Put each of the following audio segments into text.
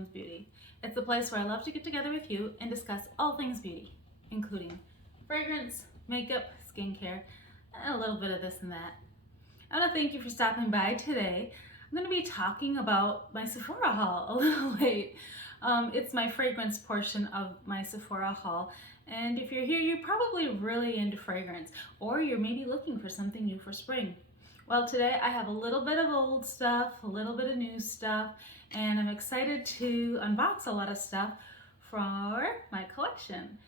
Everyone's Beauty. It's a place where I love to get together with you and discuss all things beauty, including fragrance, makeup, skincare, and a little bit of this and that. I want to thank you for stopping by today. I'm going to be talking about my Sephora haul a little late. It's my fragrance portion of my Sephora haul. And if you're here, you're probably really into fragrance, or you're maybe looking for something new for spring. Well, today I have a little bit of old stuff, a little bit of new stuff, and I'm excited to unbox a lot of stuff for my collection.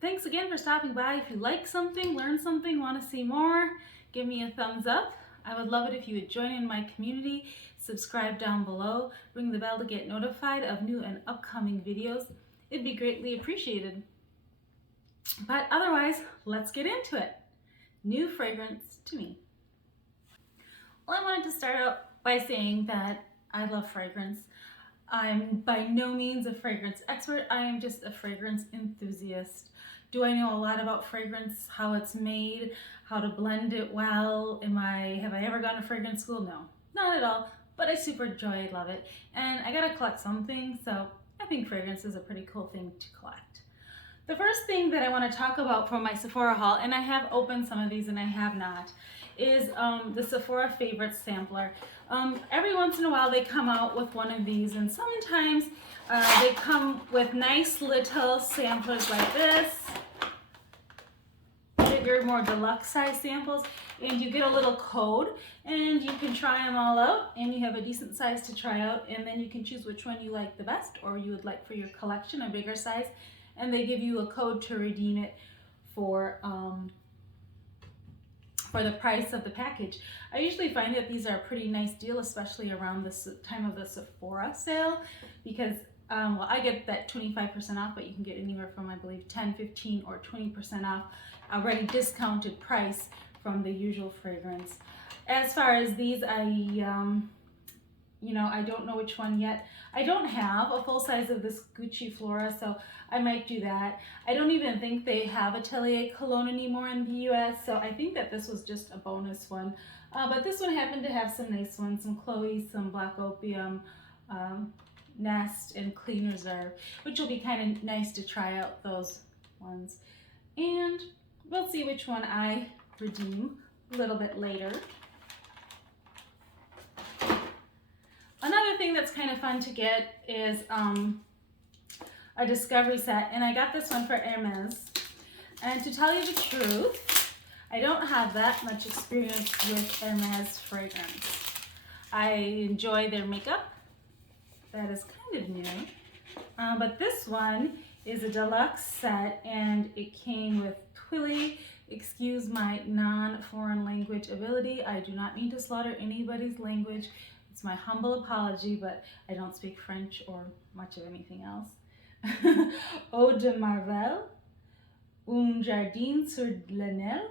Thanks again for stopping by. If you like something, learn something, want to see more, give me a thumbs up. I would love it if you would join in my community, subscribe down below, ring the bell to get notified of new and upcoming videos. It'd be greatly appreciated. But otherwise, let's get into it. New fragrance to me. Well, I wanted to start out by saying that I love fragrance. I'm by no means a fragrance expert. I am just a fragrance enthusiast. Do I know a lot about fragrance, how it's made, how to blend it well? Have I ever gone to fragrance school? No, not at all, but I super enjoy it, love it. And I gotta collect something, so I think fragrance is a pretty cool thing to collect. The first thing that I want to talk about from my Sephora haul, and I have opened some of these and I have not, is the Sephora Favorites Sampler. Every once in a while they come out with one of these, and sometimes they come with nice little samplers like this, bigger, more deluxe size samples, and you get a little code and you can try them all out, and you have a decent size to try out, and then you can choose which one you like the best or you would like for your collection, a bigger size, and they give you a code to redeem it for the price of the package. I usually find that these are a pretty nice deal, especially around this time of the Sephora sale, because well, I get that 25% off, but you can get anywhere from, I believe, 10, 15, or 20% off, already discounted price from the usual fragrance. As far as these, I don't know which one yet. I don't have a full size of this Gucci Flora, so I might do that. I don't even think they have Atelier Cologne anymore in the US, so I think that this was just a bonus one. But this one happened to have some nice ones, some Chloe, some Black Opium, Nest, and Clean Reserve, which will be kind of nice to try out those ones. And we'll see which one I redeem a little bit later. Another thing that's kind of fun to get is a discovery set, and I got this one for Hermes. And to tell you the truth, I don't have that much experience with Hermes fragrance. I enjoy their makeup. That is kind of new. But this one is a deluxe set, and it came with Twilly. Excuse my non-foreign language ability. I do not mean to slaughter anybody's language. It's my humble apology, but I don't speak French or much of anything else. Eau de Marvel, Un Jardin sur l'Anel,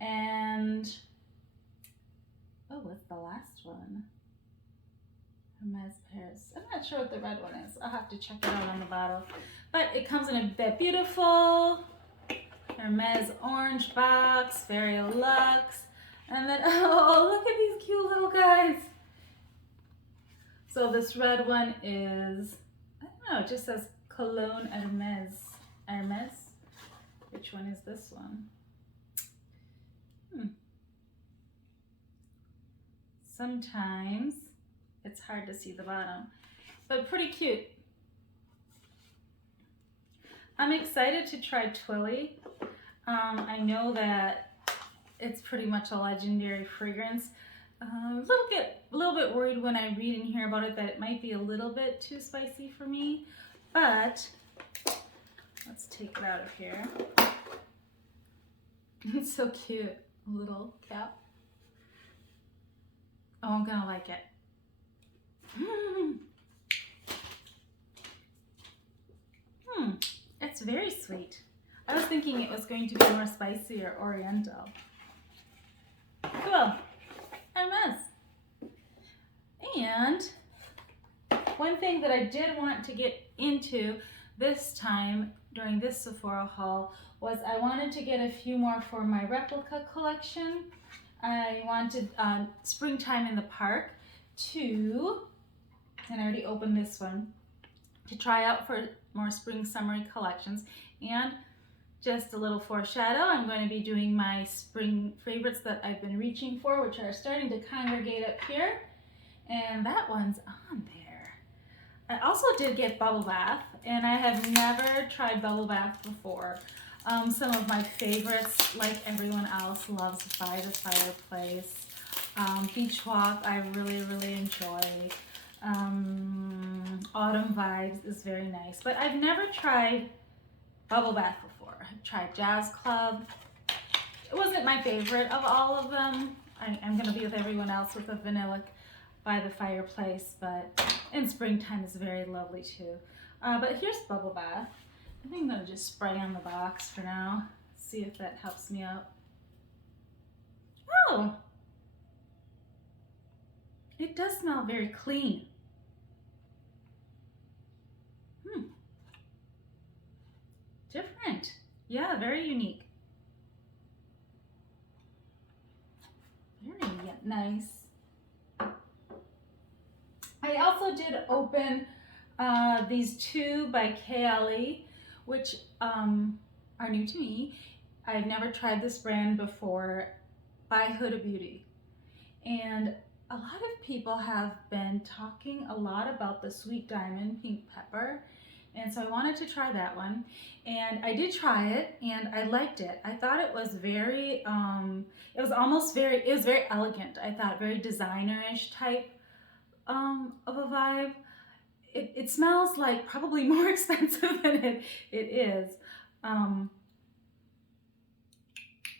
and oh, what's the last one? Hermes Paris. I'm not sure what the red one is. I'll have to check it out on the bottle. But it comes in that beautiful Hermes orange box, very luxe. And then, oh, look at these cute little guys. So this red one is, I don't know, it just says Cologne Hermes. Hermes? Which one is this one? Sometimes it's hard to see the bottom, but pretty cute. I'm excited to try Twilly. I know that it's pretty much a legendary fragrance. A little bit worried when I read and hear about it that it might be a little bit too spicy for me, but let's take it out of here. It's so cute, little cap. Oh, I'm gonna like it. It's very sweet. I was thinking it was going to be more spicy or oriental. Cool. Hermes. And one thing that I did want to get into this time during this Sephora haul was I wanted to get a few more for my Replica collection. I wanted Springtime in the Park to and I already opened this one to try out for more spring summery collections. And just a little foreshadow, I'm going to be doing my spring favorites that I've been reaching for, which are starting to congregate up here. And that one's on there. I also did get Bubble Bath, and I have never tried Bubble Bath before. Some of my favorites, like everyone else, loves By the Fireplace. Beach Walk, I really, really enjoy. Autumn Vibes is very nice, but I've never tried Bubble Bath before. I've tried Jazz Club. It wasn't my favorite of all of them. I'm going to be with everyone else with a Vanille By the Fireplace, but in springtime is very lovely too. But here's Bubble Bath. I think I'm going to just spray on the box for now. See if that helps me out. Oh! It does smell very clean. Different. Yeah, very unique. Very nice. I also did open these two by KLE, which are new to me. I've never tried this brand before, by Huda Beauty. And a lot of people have been talking a lot about the Sweet Diamond Pink Pepper. And so I wanted to try that one. And I did try it and I liked it. I thought it was very, it was very elegant. I thought very designer-ish type of a vibe. It smells like probably more expensive than it is. I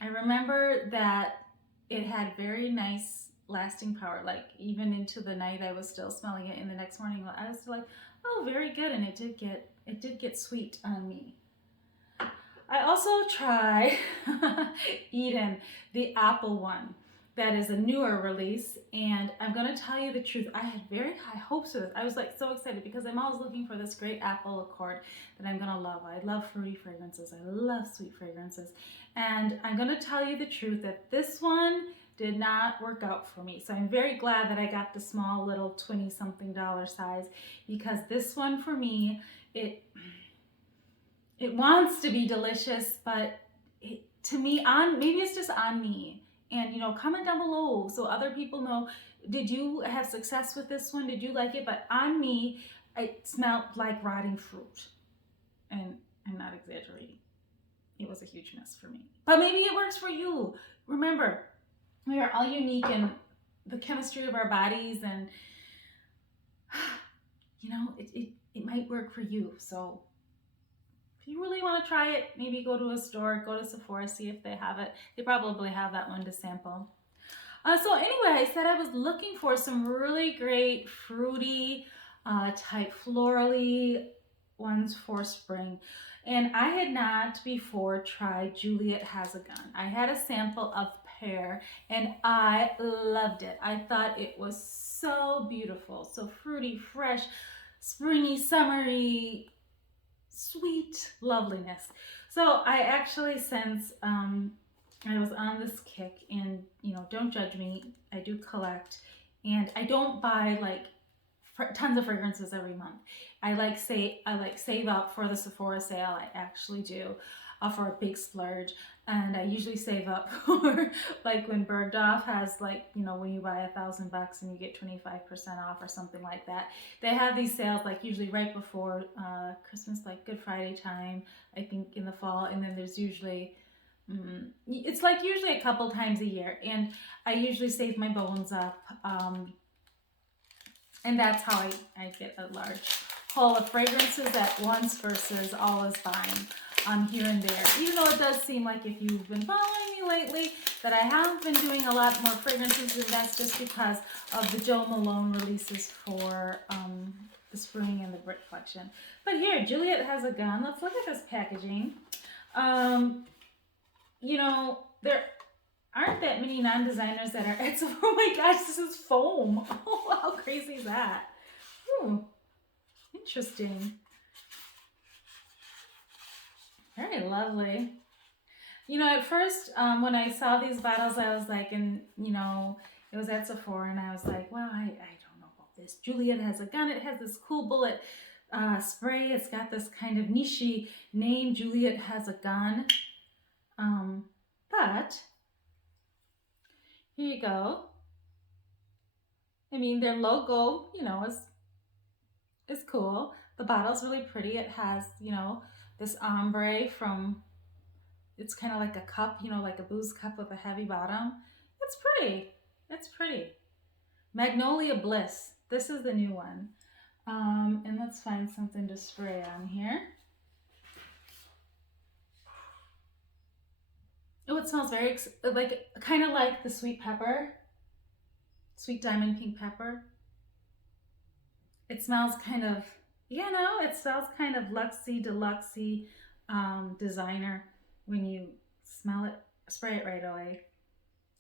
remember that it had very nice lasting power, like even into the night I was still smelling it, and the next morning I was like, oh, very good. And it did get sweet on me. I also tried Eden, the apple one. That is a newer release, and I'm gonna tell you the truth, I had very high hopes of this. I was like so excited because I'm always looking for this great apple accord that I'm gonna love. I love fruity fragrances, I love sweet fragrances. And I'm gonna tell you the truth that this one did not work out for me. So I'm very glad that I got the small little $20-something size, because this one for me, it wants to be delicious, but to me, maybe it's just on me. And you know, comment down below so other people know, did you have success with this one? Did you like it? But on me, it smelled like rotting fruit. And I'm not exaggerating. It was a huge mess for me. But maybe it works for you. Remember, we are all unique in the chemistry of our bodies, and you know, it might work for you. So if you really want to try it, maybe go to a store, go to Sephora, see if they have it. They probably have that one to sample. So anyway, I said I was looking for some really great fruity type florally ones for spring. And I had not before tried Juliette Hasagun. I had a sample of Pear and I loved it. I thought it was so beautiful, so fruity, fresh, springy, summery, sweet loveliness. So I actually, since I was on this kick, and you know, don't judge me, I do collect, and I don't buy like tons of fragrances every month. I like save up for the Sephora sale. I actually do, for a big splurge. And I usually save up for like when Bergdorf has, like, you know, when you buy $1,000 and you get 25% off or something like that. They have these sales like usually right before Christmas, like Good Friday time, I think in the fall. And then there's usually, it's like usually a couple times a year. And I usually save my bones up. And that's how I get a large haul of fragrances at once versus always buying here and there. Even though it does seem like, if you've been following me lately, that I have been doing a lot more fragrances, and that's just because of the Jo Malone releases for the spring and the Brit collection. But here, Juliette Hasagun. Let's look at this packaging. You know, there aren't that many non-designers that are at Sephora. Oh my gosh, this is foam. Oh, how crazy is that? Ooh, interesting. Very lovely. You know, at first, when I saw these bottles, I was like, and you know, it was at Sephora, and I was like, well, I don't know about this. Juliette Has a Gun. It has this cool bullet spray. It's got this kind of niche name, Juliette Has a Gun. But here you go. I mean, their logo, you know, is cool. The bottle's really pretty. It has, you know, this ombre from, it's kind of like a cup, you know, like a booze cup with a heavy bottom. It's pretty. It's pretty. Magnolia Bliss. This is the new one. And let's find something to spray on here. Oh, it smells very, like, kind of like the sweet pepper. Sweet diamond pink pepper. It smells kind of, you know, it smells kind of luxy, deluxey, designer when you smell it, spray it right away.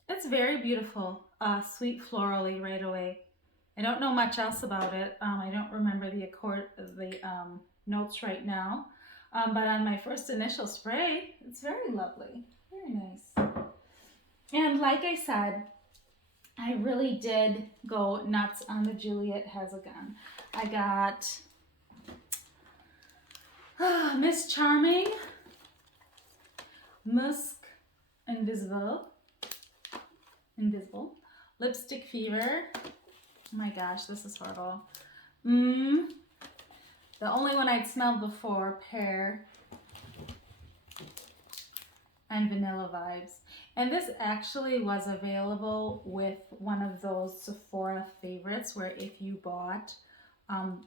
It's very beautiful, sweet florally right away. I don't know much else about it. I don't remember the notes right now, but on my first initial spray, it's very lovely, very nice. And like I said, I really did go nuts on the Juliette Has a Gun. I got Miss Charming, Musc Invisible, Lipstick Fever. Oh my gosh, this is horrible. The only one I'd smelled before, Pear and Vanilla Vibes. And this actually was available with one of those Sephora favorites where if you bought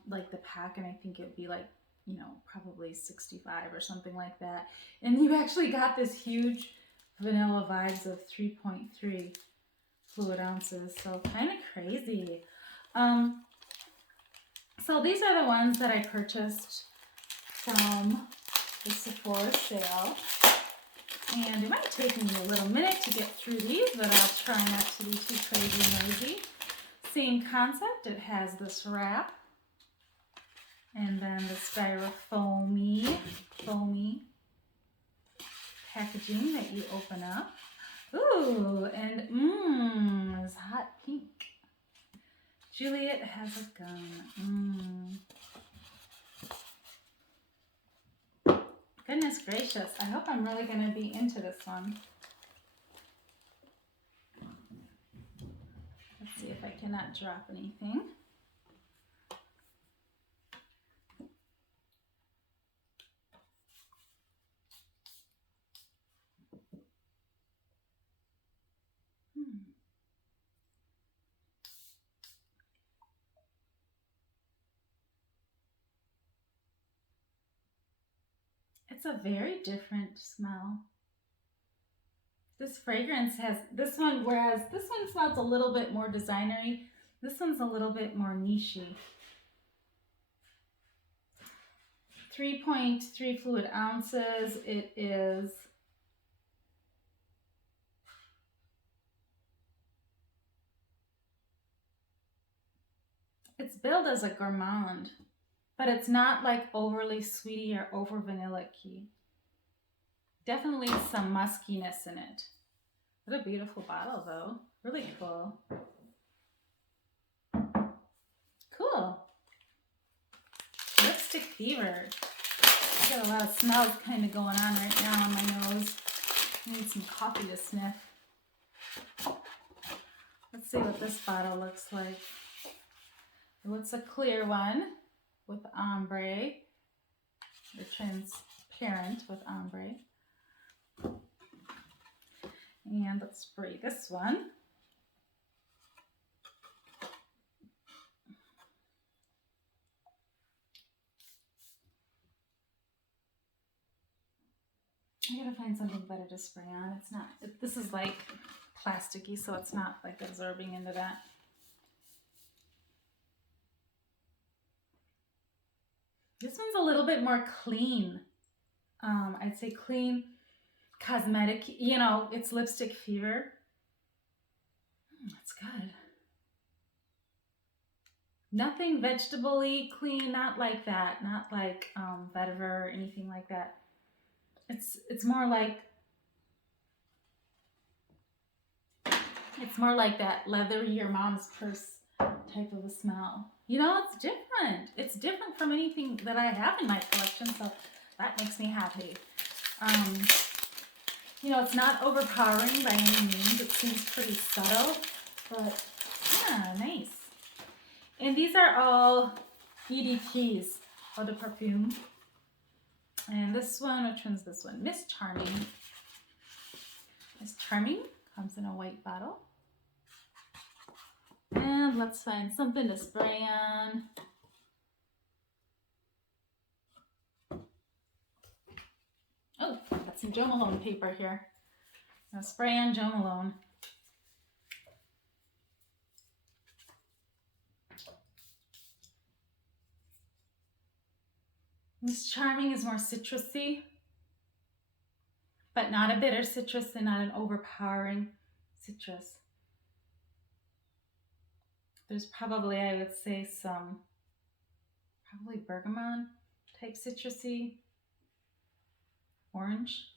like the pack, and I think it would be like, you know, probably 65 or something like that. And you actually got this huge Vanilla Vibes of 3.3 fluid ounces. So kind of crazy. So these are the ones that I purchased from the Sephora sale. And it might take me a little minute to get through these, but I'll try not to be too crazy noisy. Same concept. It has this wrap. And then the styrofoamy packaging that you open up. Ooh, and it's hot pink. Juliette Has a Gun. Goodness gracious, I hope I'm really going to be into this one. Let's see if I cannot drop anything. It's a very different smell. This fragrance has, this one, whereas this one smells a little bit more designery, this one's a little bit more niche-y. 3.3 fluid ounces. It is it's billed as a gourmand, but it's not like overly sweety or over vanilla-y. Definitely some muskiness in it. What a beautiful bottle though. Really cool. Cool. Lipstick Fever. Got a lot of smells kind of going on right now on my nose. I need some coffee to sniff. Let's see what this bottle looks like. Oh, it's a clear one with ombre. They're transparent with ombre. And let's spray this one. I gotta find something better to spray on. It's not, this is like plasticky, so it's not like absorbing into that. This one's a little bit more clean. I'd say clean, cosmetic, you know, it's Lipstick Fever. That's good. Nothing vegetable-y clean, not like that. Not like vetiver or anything like that. It's more like that leather your mom's purse type of a smell. You know, it's different. It's different from anything that I have in my collection, so that makes me happy. You know, it's not overpowering by any means. It seems pretty subtle, but yeah, nice. And these are all EDPs, Eau de Parfum. And this one, which one's this one? Miss Charming. Miss Charming comes in a white bottle. And let's find something to spray on. Oh, got some Jo Malone paper here. I'm gonna spray on Jo Malone. Miss Charming is more citrusy, but not a bitter citrus and not an overpowering citrus. There's probably, I would say, some probably bergamot type citrusy. Orange.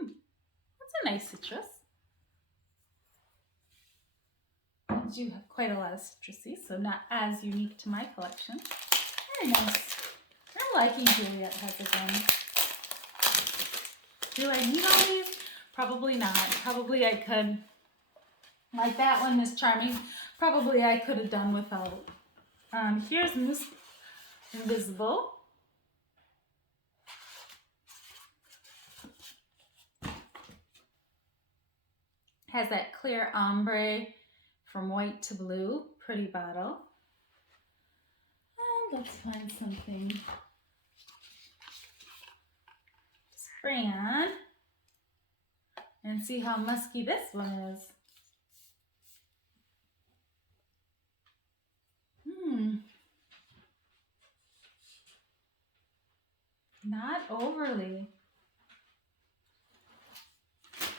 That's a nice citrus. I do have quite a lot of citrusy, so not as unique to my collection. Very nice. I'm liking Juliette Hasagun. Do I need all these? Probably not. Probably I could, like that one, Miss Charming, probably I could have done without. Here's Musc Invisible. Has that clear ombre from white to blue. Pretty bottle. And let's find something to spray on and see how musky this one is. Not overly.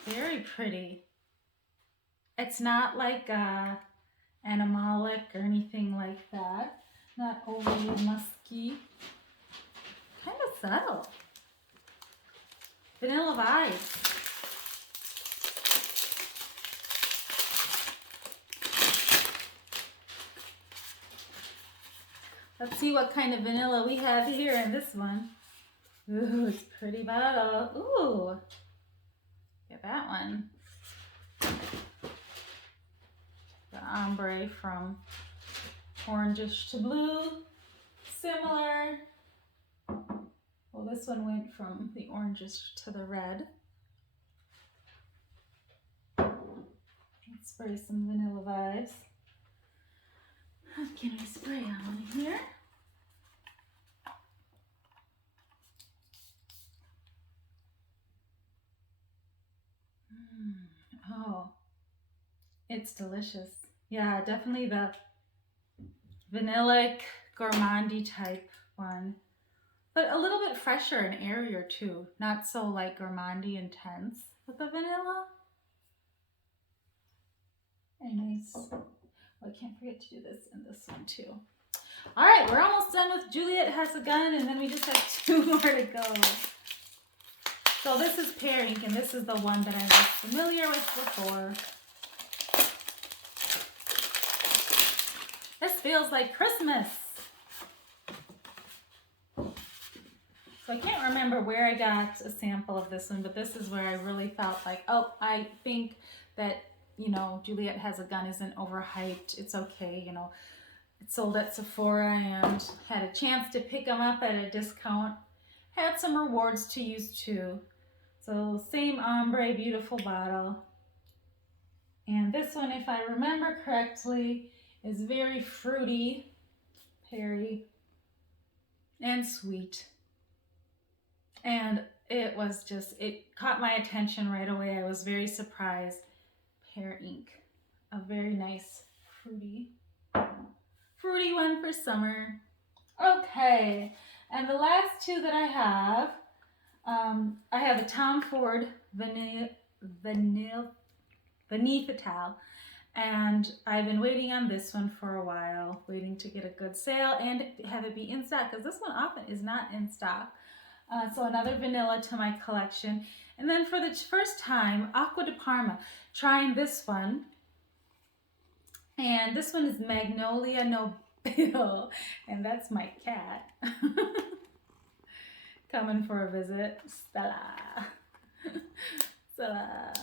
Very pretty. It's not like animalic or anything like that. Not overly musky. Kind of subtle. Vanilla vibes. Let's see what kind of vanilla we have here in this one. Ooh, it's a pretty bottle. Ooh, get that one. The ombre from orangish to blue, similar. Well, this one went from the orangish to the red. Let's spray some vanilla vibes. What can I spray on here? Oh, it's delicious. Yeah, definitely the vanillic, gourmandy type one. But a little bit fresher and airier too. Not so like gourmandy intense with the vanilla. Very nice. Oh, I can't forget to do this in this one too. All right, we're almost done with Juliette Hasagun, and then we just have 2 more to go. So this is Pear Inc, and this is the one that I was familiar with before. This feels like Christmas. So I can't remember where I got a sample of this one, but this is where I really felt like, oh, I think that, you know, Juliette Hasagun isn't overhyped. It's okay, you know. It's sold at Sephora and had a chance to pick them up at a discount. Had some rewards to use too. So same ombre, beautiful bottle. And this one, if I remember correctly, is very fruity, peary, and sweet. And it was just, it caught my attention right away. I was very surprised. Pear Inc. A very nice fruity one for summer. Okay, and the last 2 that I have a Tom Ford Vanille Fatale, and I've been waiting on this one for a while, waiting to get a good sale and have it be in stock, because this one often is not in stock. So another vanilla to my collection. And then for the first time, Aqua De Parma, trying this one. And this one is Magnolia Nobile, and that's my cat. Coming for a visit. Stella. Stella.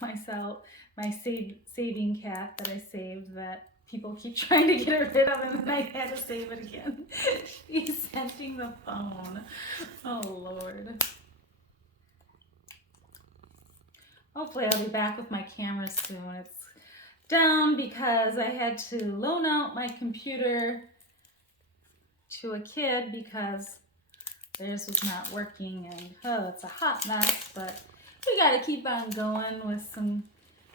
My saving cat that I saved that people keep trying to get rid of, and then I had to save it again. He's sending the phone. Oh, Lord. Hopefully I'll be back with my camera soon. It's down because I had to loan out my computer to a kid because theirs was not working, and oh, it's a hot mess, but we gotta keep on going with some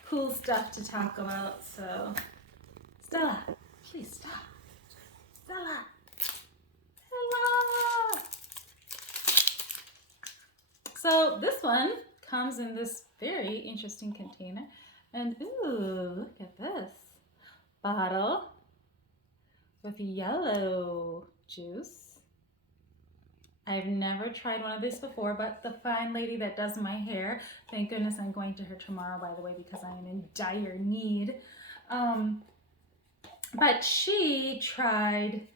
cool stuff to talk about. So, Stella, please stop. Stella. Stella. So this one comes in this very interesting container. And ooh, look at this bottle with yellow juice. I've never tried one of these before, but the fine lady that does my hair, thank goodness I'm going to her tomorrow, by the way, because I am in dire need. But she tried,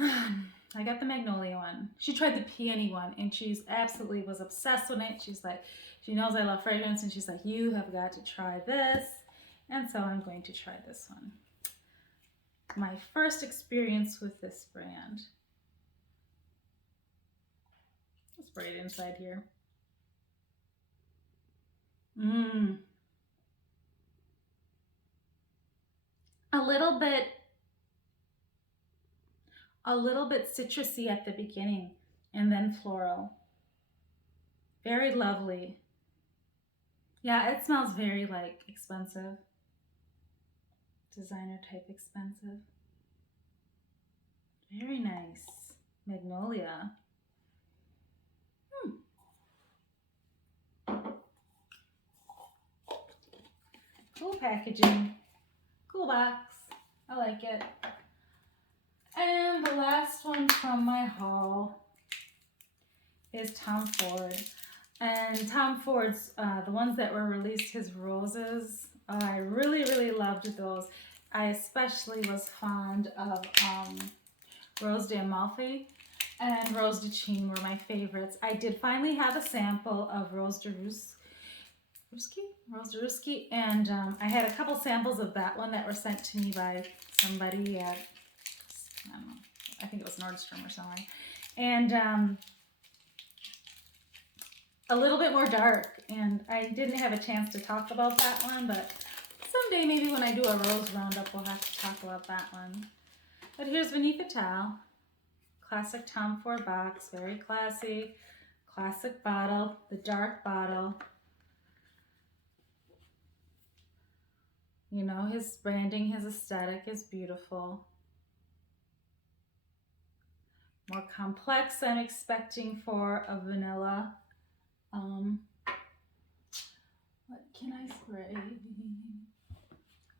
I got the Magnolia one. She tried the peony one, and she's absolutely was obsessed with it. She's like, she knows I love fragrance, and she's like, you have got to try this. And so I'm going to try this one. My first experience with this brand. Let's spray it inside here. A little bit citrusy at the beginning, and then floral. Very lovely. Yeah, it smells very like expensive. Designer type expensive. Very nice. Magnolia. Cool packaging. Cool box. I like it. And the last one from my haul is Tom Ford. And Tom Ford's, the ones that were released, his roses, I really, really loved those. I especially was fond of Rose d'Amalfi and Rose de Chine were my favorites. I did finally have a sample of Rose de Ruski, and I had a couple samples of that one that were sent to me by somebody at, I don't know, I think it was Nordstrom or something. And a little bit more dark, and I didn't have a chance to talk about that one, but someday maybe when I do a rose roundup we'll have to talk about that one. But here's Fatale, classic Tom Ford box, very classy, classic bottle, the dark bottle. You know, his branding, his aesthetic is beautiful. More complex I'm expecting for a vanilla. What can I spray?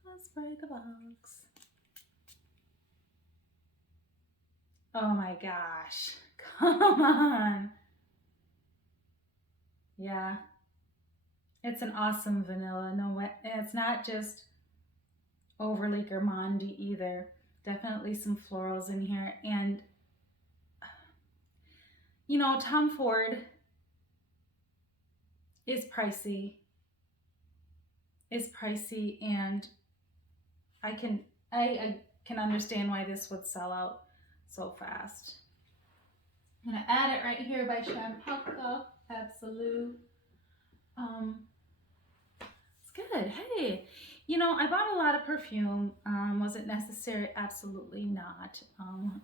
Let's spray the box. Oh my gosh. Come on. Yeah. It's an awesome vanilla. No, it's not just overly gourmandy either. Definitely some florals in here. And, you know, Tom Ford is pricey. And I can understand why this would sell out so fast. I'm gonna add it right here by Champagne Absolute. It's good. Hey, you know, I bought a lot of perfume. Was it necessary? Absolutely not.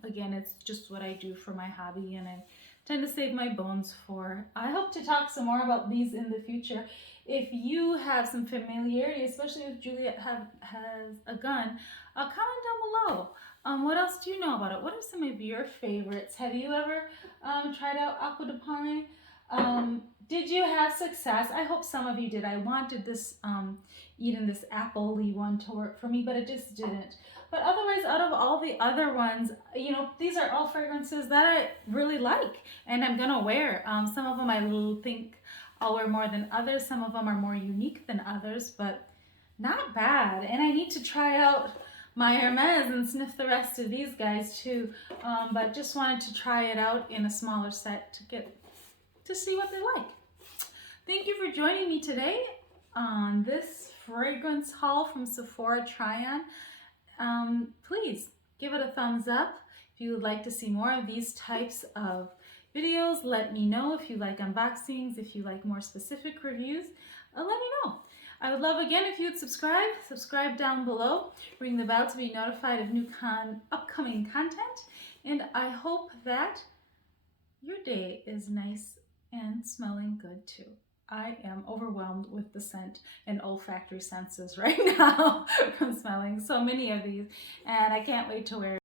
Again, it's just what I do for my hobby, and I tend to save my bones for. I hope to talk some more about these in the future. If you have some familiarity, especially with Juliette Has a Gun, comment down below. What else do you know about it? What are some of your favorites? Have you ever tried out Aqua De Parma? Did you have success? I hope some of you did. I wanted this, even this apple-y one to work for me, but it just didn't. But otherwise, out of all the other ones, you know, these are all fragrances that I really like and I'm gonna wear. Some of them I think I'll wear more than others. Some of them are more unique than others, but not bad. And I need to try out my Hermes and sniff the rest of these guys too. But just wanted to try it out in a smaller set to see what they're like. Thank you for joining me today on this fragrance haul from Sephora Try-On. Please give it a thumbs up. If you would like to see more of these types of videos, let me know. If you like unboxings, if you like more specific reviews, let me know. I would love again if you would subscribe down below, ring the bell to be notified of new upcoming content, and I hope that your day is nice and smelling good too. I am overwhelmed with the scent and olfactory senses right now from smelling so many of these, and I can't wait to wear